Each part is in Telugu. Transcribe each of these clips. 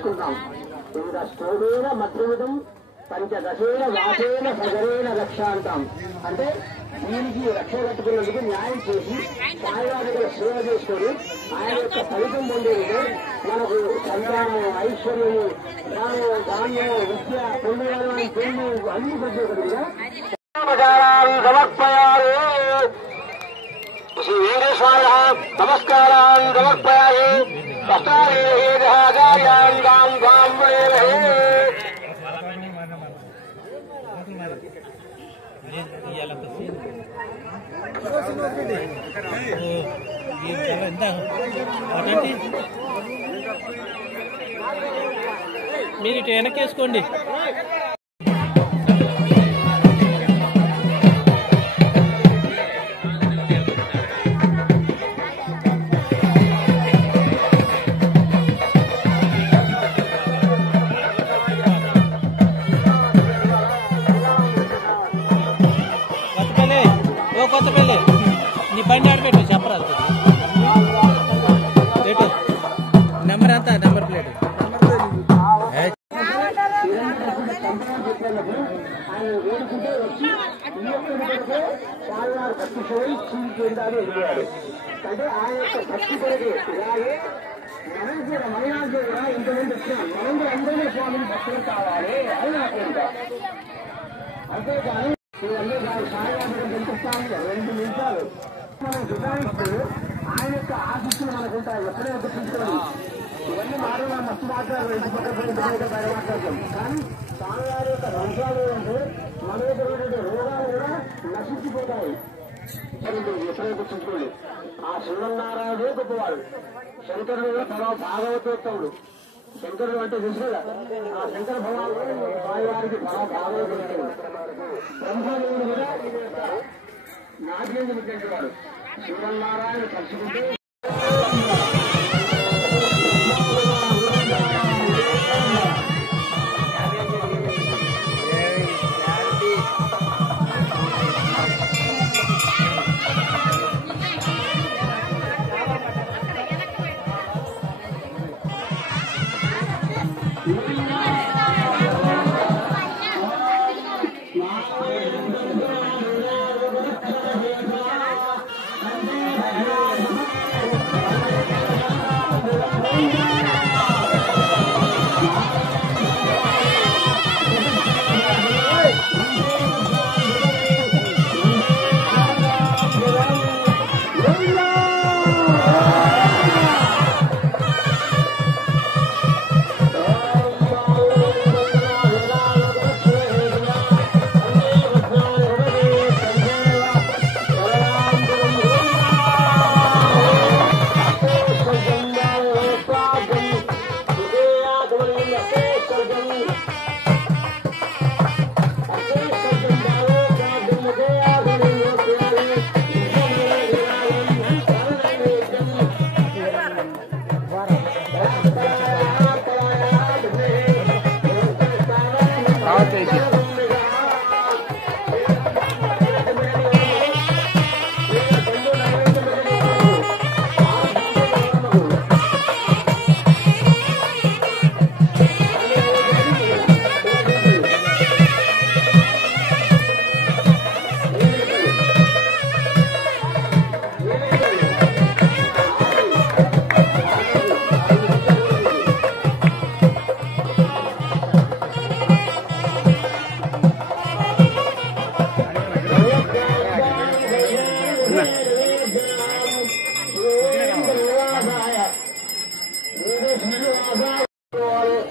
తీసుకుంటాం. ఇంకా స్థూలేన మధ్యమితం పంచదశేన వాసేన సగరేన రక్ష అంటాం. అంటే దీనికి రక్ష కట్టుకున్నందుకు న్యాయం చేసి సాయివారికి సేవ చేసుకొని ఆయన యొక్క ఫలితం పొందేందుకు మనకు సంతానం, ఐశ్వర్యము, ధాన్యం, విద్య, పుణ్యవాదాన్ని పెళ్లి అన్ని ప్రత్యేకతగా సమర్పయాలి. శ్రీ వెంకటేశ్వర నమస్కారాన్ని సమర్పయాలి. మీరు ఇటు వెనకేసుకోండి. కొత్తపల్లి నీ బండి ఆడబెట్టు చెప్పరాదు. నెంబర్ అంతా నెంబర్ ప్లేట్ ఆయన వేడుకుంటే వచ్చి స్వామివారి భక్తి పోయి చూపించాలి వెళ్ళాడు. అంటే ఆయన యొక్క భక్తి కొరకే ఇలాగే మనం కూడా మలయాళం కూడా ఇంతమంది వచ్చినాం. మనం కూడా అందరినీ స్వామిని భక్తులు కావాలి అని నా కోరిక. అంతేకాని ఇవన్నీ సాయివారికి పంపిస్తాము 2 నిమిషాలు మనం గుర్తాయిస్తూ ఆయన యొక్క ఆశిస్తులు మనకు ఉంటాయి. ఎప్పుడైనా గుర్తించుకోండి. ఇవన్నీ మారిన మస్తు మాట్లాడారు, ఇంటి పక్క బయట మాట్లాడతాం. కానీ స్వామివారి యొక్క వంశాలు అంటే మన దగ్గర రోగాలు కూడా నశించిపోతాయి. ఎప్పుడైనా గుర్తించుకోండి. ఆ శ్రీమన్నారాయణుడే గొప్పవాడు. శంకరుడు పరమ భాగవతోత్తముడు. శంకరుడు అంటే తెలుసు కదా, ఆ శంకర భగవానుడు స్వామివారికి పరమ భాగవతోత్తముడు. బ్రహ్మదేవుడు కూడా నాట్యం వాడు. శ్రీమన్నారాయణ కలుసుకుంటే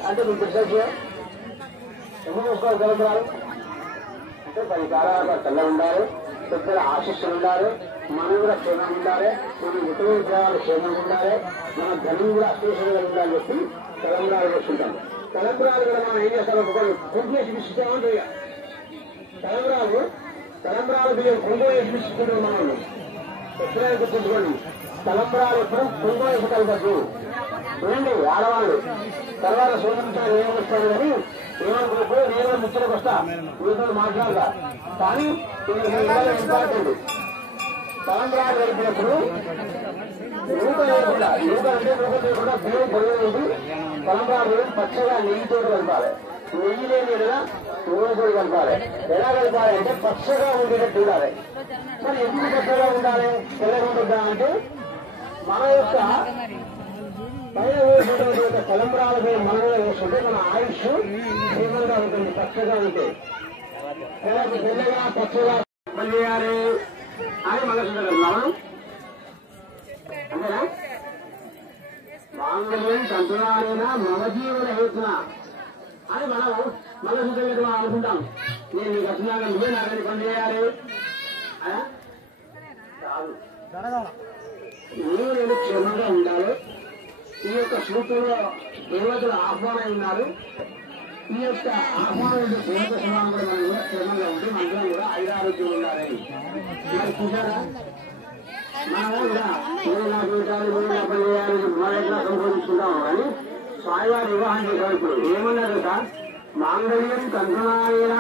అంటే మీకు తెలుసా ఎందుకు వస్తారు తెలంగాణ అంటే 10 కాలాలు తెల్ల ఉండాలి, పెద్దల ఆశీస్సులు ఉండాలి, మనం కూడా క్షేమంగా ఉండాలి, మన ఇతర విగ్రహాలు క్షేమంగా ఉండాలి, మన ధనం కూడా అశ్వేషంగా ఉండాలని చెప్పి తెలంగాణలు వస్తుంటాం. తెలంగాణలు కూడా మనం ఏం చేస్తాం, ఒకళ్ళు కుంకుమేసి విసిస్తామంటే తెలంగాణ బియ్యం కుంకుమేసి విసుకుంటాం. మనం ఎప్పుడైనా గుర్తుంచుకోండి, తెలంగాణ ఎప్పుడు కుంకుమేసి కలపద్దు. చూడండి ఆడవాళ్ళు తర్వాత సోదరించాలి ఏమొస్తాను కానీ ఏమనుకోకపోతే నేను ముచ్చటకు వస్తా, మీతో మాట్లాడతా. కానీ ఇంపార్టెంట్ తెలంగాణ గడిపినప్పుడు నూక లేకుండా నూక అంటే నూక లేకుండా బియ్యం పొయ్యలేదు తలంబ్రాలు పచ్చగా నెయ్యితో కలపాలి. నెయ్యి లేని నూనెతో కలపాలి. ఎలా కలపాలి అంటే పచ్చగా ఉండేటట్టు చూడాలి. మరి ఎందుకు పచ్చగా ఉండాలి, తెల్లగా ఉంటుందా అంటే మన యొక్క పైన వేసినటువంటి యొక్క తలంబ్రాలపై మనలో వేస్తుంటే మన ఆయుష్ తీవ్రంగా ఉంటుంది. పచ్చగా ఉంటే తెల్లగా పచ్చగా చేయాలి అని మనసు మనం అంతేనా. మాంగళ్యం తంతునారైనా మమ జీవన హేతున అని మనం మనసు మనం అనుకుంటాం. నేను మీకు అసలు నువ్వే నాకని పని చేయాలి కాదు. నేను క్షేమంగా ఉండాలి. ఈ యొక్క సూత్రంలో దేవతలు ఆహ్వానం ఉన్నారు. ఈ యొక్క ఆహ్వానం దేవత సమానం కూడా మనం కూడా క్షేమంగా ఉంటే మనలో కూడా ఐదారోగ్యం ఉండాలని చూసారా. మనం కూడా నా జీవితాలు పని చేయాలి మనం ఎట్లా సంబోధించుకుంటాము. కానీ స్వామివారి వివాహం చేశారు. ఇప్పుడు ఏమన్నారు సార్, మాంగళ్యం కంకణాలైన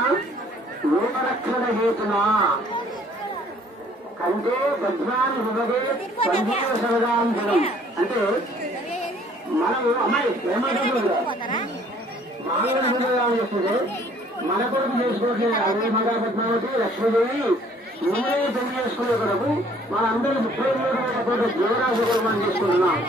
లోకరక్షణ హేతునా కంటే భద్రాన్ని విభగే సంజీవ సరదాంతరం అంటే మనము అమ్మాయి ఏమంటారు మాంగళ్య విభాగం చేస్తుంటే మన కొడుకు చేసుకోవట్లేదు. అదే మగా పద్మావతి లక్ష్మీదేవి ముందే పెళ్లి చేసుకునే కొరకు మనందరూ 33 జీవరాశి మనం చేసుకుంటున్నాం.